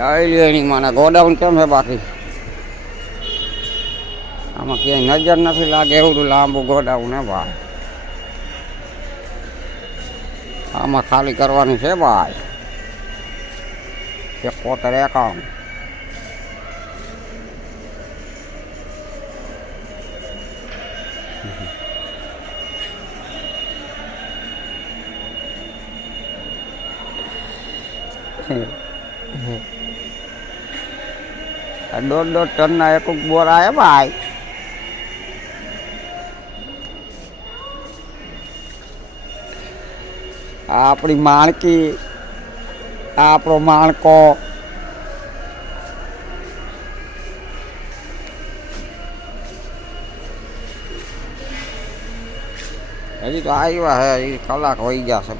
એની મને ગોડાઉન કેમ છે બાકી આમાં ક્યાંય નજર નથી લાગે એવું લાંબુ ગોડાઉન હે ભાઈ. આમાં ખાલી કરવાની છે ભાઈ 71 દોઢ ટનના એક બોરા હે ભાઈ. આ આપણી માણકી, આ આપણો માણકો. હજી તો આવ્યા હે, કલાક વહી ગયા છે.